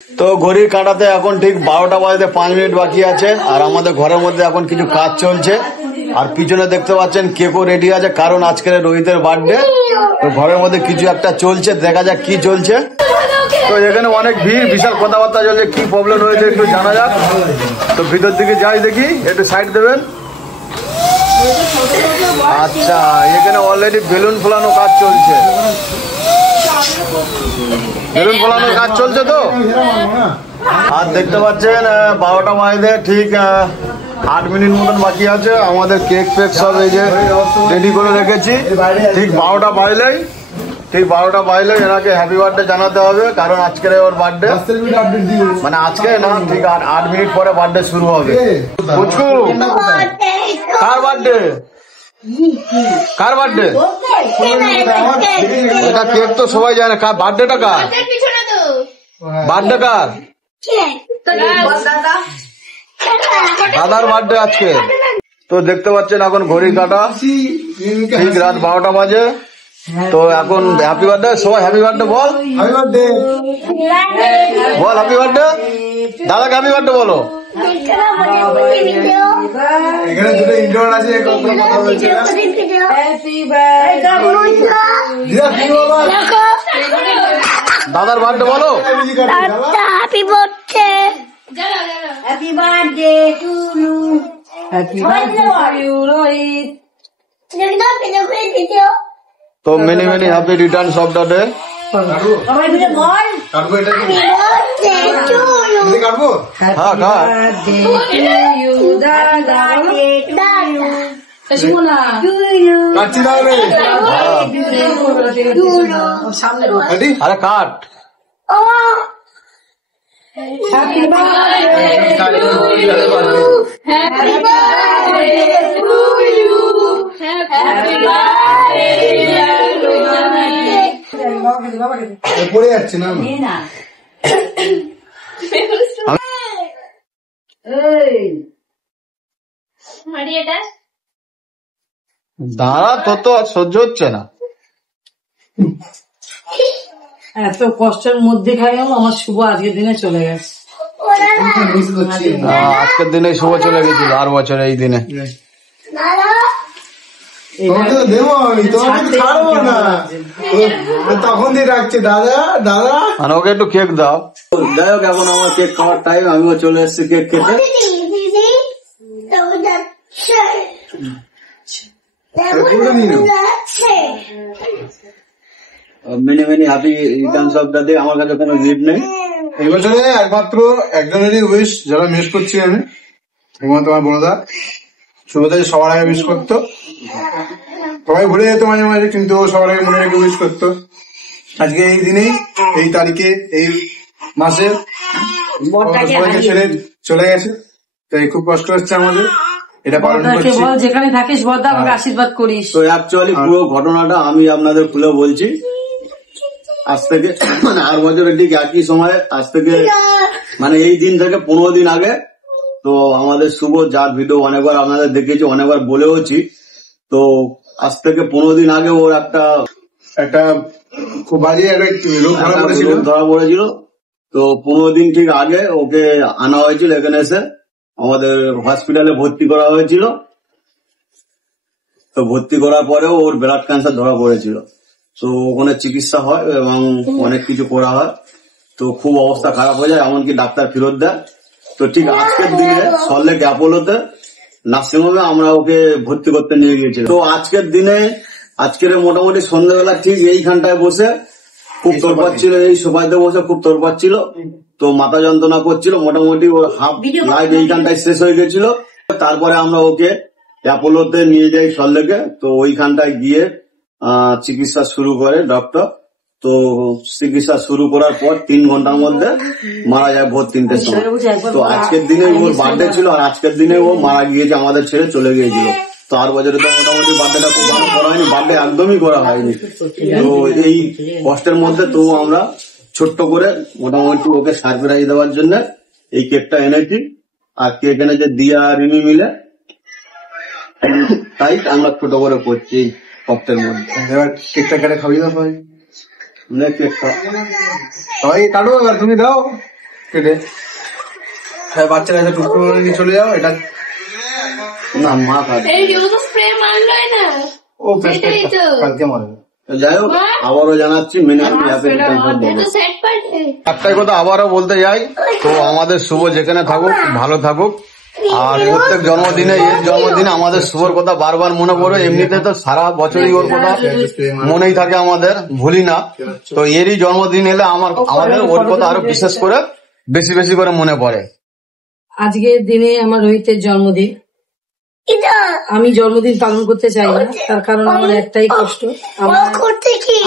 তো ঘড়ির কাঁটাতে এখন ঠিক 12টা বাজতে 5 মিনিট বাকি আছে, আর আমাদের ঘরের মধ্যে এখন কিছু কাজ চলছে। আর পিছনে দেখতে পাচ্ছেন কেকও রেডি আছে, কারণ আজকের রোহিতের বার্থডে। তো ঘরের মধ্যে কিছু একটা চলছে, দেখা যাক কি চলছে। তো এখানে অনেক ভিড়, বিশাল কথাবার্তা চলছে, কি প্রবলেম হয়েছে একটু জানা যাক। তো ভিতর দিকে যাই দেখি, একটু সাইড দেবেন। আচ্ছা, এখানে অলরেডি বেলুন ফোলানো কাজ চলছে, বেলুন ফোলানোর কাজ চলছে। তো আর দেখতে পাচ্ছেন 12টা বাজতে ঠিক 8 মিনিট মতন বাকি আছে। আমাদের কেক ফেক সব এই যে রেডি করে রেখেছি। ঠিক 12টা বাজলে এনাকে হ্যাপি বার্থডে জানাতে হবে, কারণ আজকের ওর বার্থডে। মানে আজকে না, ঠিক 8 মিনিট পরে বার্থডে শুরু হবে। পুচকু, কার বার্থডে? কার বার্থডে? এটা কেক তো সবাই জানে, কার বার্থডেটা? কার বার্থডে? কার? দাদার বার্থডে আজকে। তো দেখতে পাচ্ছেন এখন ঘড়ি কাটা ঠিক রাত 12টা বাজে। তো এখন হ্যাপি বার্থডে, সবাই হ্যাপি বার্থডে বল। হ্যাপি বার্থডে বল, হ্যাপি বার্থডে। দাদাকে হ্যাপি বার্থডে বলো। এখানে দুটো ইন্টারভিউ আছে, দাদার বার্থডে বলো। Happy birthday, happy birthday to you, happy birthday to you Rohit. তো many many happy returns of the day. আরে cut. Happy birthday to you. Happy birthday to you. Happy birthday. পড়ে যাচ্ছে না। দাঁড়া, তোর তো সহ্য হচ্ছে না। এত কষ্টের মধ্যে খাইলাম, আমার শুভ আজকের দিনে চলে গেছে। আজকের দিনে শুভ চলে গেছিল, আর বছর এই দিনে। তখন দিয়ে রাখছে দাদা দাদা, আর ওকে একটু কেক দাও। যাই হোক, এখন আমার কেক খাওয়ার টাইম, আমিও চলে এসেছি কেক খেতে। Many many happy returns of the day. আমার কাছে কোনো গিফট নেই এই বছরে, একমাত্র একজনেরই উইশ যারা মিস করছি আমি, একমাত্র তোমার বড়দা। শুভদা সবার আগে মিস করতো, সবাই ভুলে যেত মাঝে মাঝে, কিন্তু ও সবার আগে মনে রেখে উইশ করতো। আজকে এই দিনেই, এই তারিখে, এই মাসে সবাইকে ছেড়ে চলে গেছে, তাই খুব কষ্ট হচ্ছে আমাদের। এটা পালন করছি। যেখানে থাকিস বড়দা, আমাকে আশীর্বাদ করিস। তো অ্যাকচুয়ালি পুরো ঘটনাটা আমি আপনাদের খুলে বলছি। আজ থেকে মানে 8 বছরের ঠিক একই সময়, আজ থেকে মানে এই দিন থেকে 15 দিন আগে, তো আমাদের শুভ, যার ভিডিও অনেকবার আপনাদের দেখেছি, অনেকবার বলেওছি। তো আজ থেকে 15 দিন আগে ওর একটা খুব বাজে রোগ ধরা পড়েছিল। তো 15 দিন ঠিক আগে ওকে আনা হয়েছিল এখানে এসে, আমাদের হসপিটালে ভর্তি করা হয়েছিল। তো ভর্তি করার পরেও ওর ব্লাড ক্যান্সার ধরা পড়েছিল। তো ওখানে চিকিৎসা হয় এবং অনেক কিছু করা হয়। তো খুব অবস্থা খারাপ হয়ে যায়, এমনকি ডাক্তার ফেরত দেয়। তো ঠিক আজকের দিনে সল্টলেক অ্যাপোলোতে নার্সিংহোমে আমরা ওকে ভর্তি করতে নিয়ে গিয়েছিলাম। তো আজকের দিনে, আজকের মোটামুটি সন্ধ্যাবেলা ঠিক এইখানটায় বসে খুব তোড়পাচ্ছিল, এই সোফাতে বসে খুব তোড়পাচ্ছিল। তো মাথা যন্ত্রণা করছিল, মোটামুটি ওর হাফ লাইফ এইখানটায় শেষ হয়ে গেছিল। তারপরে আমরা ওকে অ্যাপোলোতে নিয়ে যাই সল্টলেকে। তো ওইখানটায় গিয়ে চিকিৎসা শুরু করে ডক্টর। তো চিকিৎসা শুরু করার পর 3 ঘন্টার মধ্যে মারা যায় ভোর 3টের সময়। তো আজকের দিনে ওর বার্থডে ছিল, আর আজকের দিনে ও মারা গিয়েছে, আমাদের ছেড়ে চলে গিয়েছিল। তো 8 বছরে তো মোটামুটি বার্থডেটা খুব ভালো করা হয়নি, বার্থডে একদমই করা হয়নি। তো এই কষ্টের মধ্যে তো আমরা ছোট্ট করে মোটামুটি ওকে সারপ্রাইজ দেওয়ার জন্য এই কেকটা এনেছি। আর কেক এনেছে দিয়া আর রিমি মিলে, তাই আমরা ছোট করে করছি এই কষ্টের মধ্যে। এবার কেকটা কেটে খাবি না সবাই? কেক সবাই কাটো, এবার তুমি দাও। কেটে বাচ্চারা এসে টুকরো করে নিয়ে চলে যাও। এটা না মা খাবে। ও কালকে মারবে। যাই হোক আবারও জানাচ্ছি মিনিমাম একটাই কথা আবারও বলতে যাই, তো আমাদের শুভ যেখানে থাকুক ভালো থাকুক। আর প্রত্যেক জন্মদিনে এর জন্মদিনে আমাদের শুভর কথা বারবার মনে পড়ে। এমনিতে তো সারা বছরই ওর কথা মনেই থাকে, আমাদের ভুলি না। তো এরই জন্মদিন এলে আমাদের ওর কথা আরো বিশেষ করে বেশি বেশি করে মনে পড়ে। আজকের দিনে আমার রোহিতের জন্মদিন। আমি জন্মদিন পালন করতে চাই না, তার কারণ আমার একটাই কষ্ট।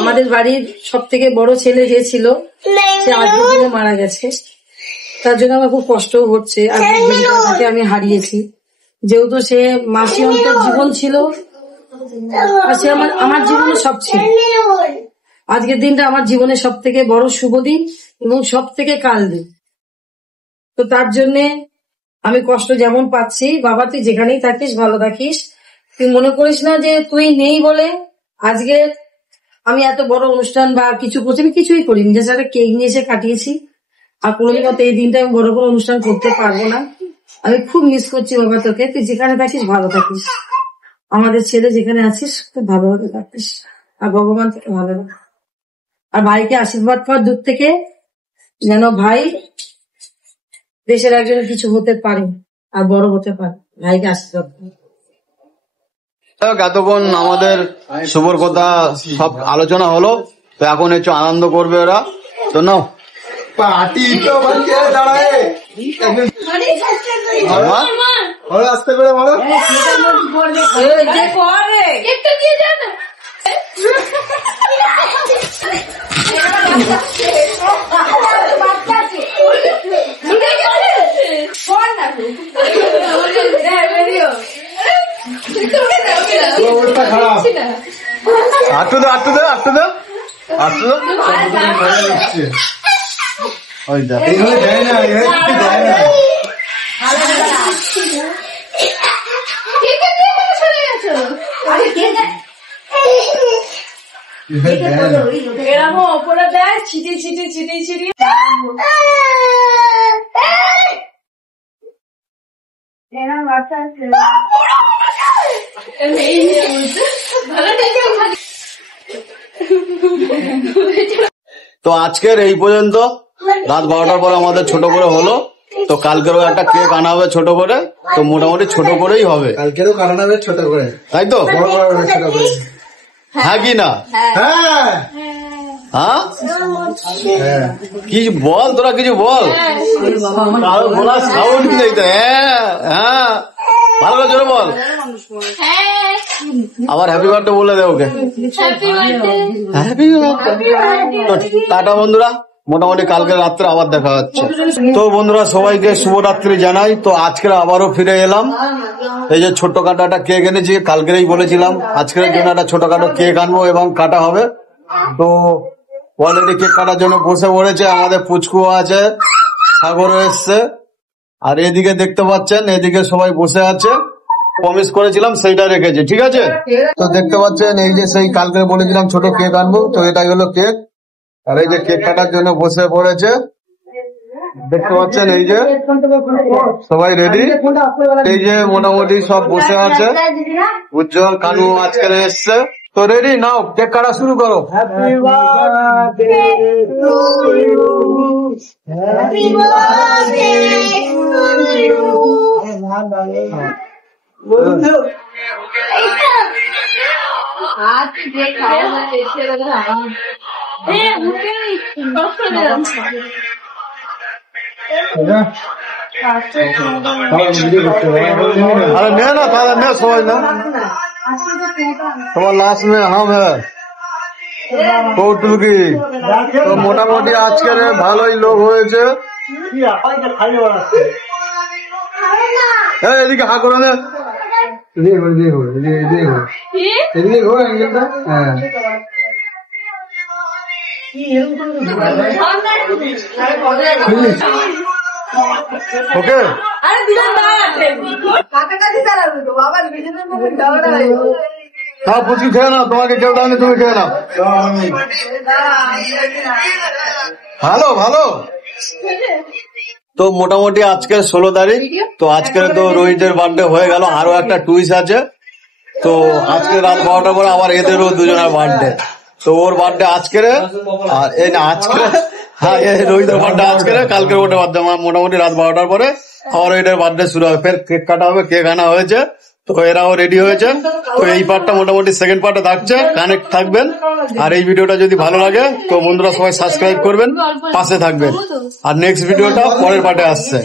আমাদের বাড়ির সব থেকে বড় ছেলে যে ছিল সে আজকের দিনে মারা গেছে, তার জন্য আমার খুব কষ্ট হচ্ছে। আজকের দিনটাকে আমি হারিয়েছি, যেহেতু সে মাসি অন্তর জীবন ছিল আর সে আমার জীবনে সব ছিল। আজকের দিনটা আমার জীবনের সব থেকে বড় শুভ দিন এবং সব থেকে কাল দিন। তো তার জন্যে আমি কষ্ট যেমন পাচ্ছি। বাবা তুই যেখানেই থাকিস ভালো থাকিস, তুই মনে করিস না যে তুই নেই বলে আজকে আমি এত বড় অনুষ্ঠান বা কিছু করছি। আমি কিছুই করিনি, যে সাথে কেক নিয়ে এসে কাটিয়েছি। আর কোনোদিন হয়তো এই দিনটা আমি বড় কোনো অনুষ্ঠান করতে পারবো না। আমি খুব মিস করছি বাবা তোকে। তুই যেখানে থাকিস ভালো থাকিস, আমাদের ছেলে যেখানে আছিস খুব ভালোভাবে থাকিস, আর ভগবান তোকে ভালো রাখে। আর ভাইকে আশীর্বাদ কর দূর থেকে, যেন ভাই দেশের একজনের কিছু হতে পারে আর বড় হতে পারে। ভাইকে আশীর্বাদ কর। এতক্ষণ আমাদের শুভর কথা সব আলোচনা হলো, তো এখন একটু আনন্দ করবে ওরা। তো নাও পার্টি তো বাচ্চা দাঁড়ায় আসতে করে বলো। অবস্থা খারাপ। আটটু দে আটটু দে আটটু দে আটটু দে। এইভাবে দেয় না, এইভাবে দেয় না। এরকম ওপরে দেয় ছিটি ছিটি ছিটি ছিটি। তো আজকের এই পর্যন্ত। রাত 12টার পর আমাদের ছোট করে হলো, তো কালকেরও একটা কেক আনা হবে ছোট করে। তো মোটামুটি ছোট করেই হবে, কালকেরও কারণ হবে ছোট করে, তাই তো? বড় বড় হবে ছোট করে। হ্যাঁ কি না? হ্যাঁ হ্যাঁ হ্যাঁ কি বল, তোরা কিছু বল। কারো বলার সাউন্ড নেই তো। হ্যাঁ হ্যাঁ ভালো করে জোরে বল। আবার হ্যাপি বার্থডে বলে দে ওকে। Happy birthday. টাটা বন্ধুরা, মোটামুটি কালকে রাত্রে আবার দেখা হচ্ছে। তো বন্ধুরা সবাইকে শুভরাত্রি জানাই। তো আজকের আবারও ফিরে এলাম। এই যে ছোট্টখাটো একটা কেক এনেছি, কালকেরই বলেছিলাম আজকের জন্য একটা ছোটখাটো কেক আনবো এবং কাটা হবে। তো অলরেডি কেক কাটার জন্য বসে পড়েছে। আমাদের পুচকু আছে, সাগরও এসছে, আর এদিকে দেখতে পাচ্ছেন এদিকে সবাই বসে আছে। প্রমিস করেছিলাম সেইটা রেখেছি, ঠিক আছে? তো দেখতে পাচ্ছেন এই যে সেই কালকে বলেছিলাম ছোট কেক আনবো, তো এটাই হলো কেক। আর এই যে কেক কাটার জন্য বসে পড়েছে, দেখতে পাচ্ছেন এই যে সবাই রেডি। এই যে মোটামুটি সব বসে আছে। উজ্জ্বল কানু আজকে এসছে, তো রেডি নাও কেক কাটা শুরু করো। Happy birthday to you. Happy birthday to you. अरे मैं ना था मैं समझ ना তোমার লাস্ট में हम है কৌটুকি। তো মোটামুটি আজকের ভালোই লোক হয়েছে। এদিকে হা করে দে। ওকে হ্যাঁ পুচকি খেয়ে নাও, তোমাকে কেউ দাও তুমি খেয়ে নাও। ভালো ভালো তো মোটামুটি আজকে 16 তারিখ, তো আজকে তো রোহিতের বার্থডে হয়ে গেল, আরো একটা টুইস আছে। তো আজকে রাত 12টার পরে আবার এদেরও দুজনের বার্থডে। তো ওর বার্থডে আজকের, আর এই না আজকে, হ্যাঁ রোহিতের বার্থডে আজকের, কালকে ওটা বার্থডে, মোটামুটি রাত 12টার পরে আবার এটার বার্থডে শুরু হবে, ফের কেক কাটা হবে, কেক আনা হয়েছে, তো এরাও রেডি হয়েছে। তো এই পার্টটা মোটামুটি সেকেন্ড পার্টে থাকছে, কানেক্ট থাকবেন। আর এই ভিডিওটা যদি ভালো লাগে তো বন্ধুরা সবাই সাবস্ক্রাইব করবেন, পাশে থাকবেন। আর নেক্সট ভিডিওটা পরের পার্টে আসছে।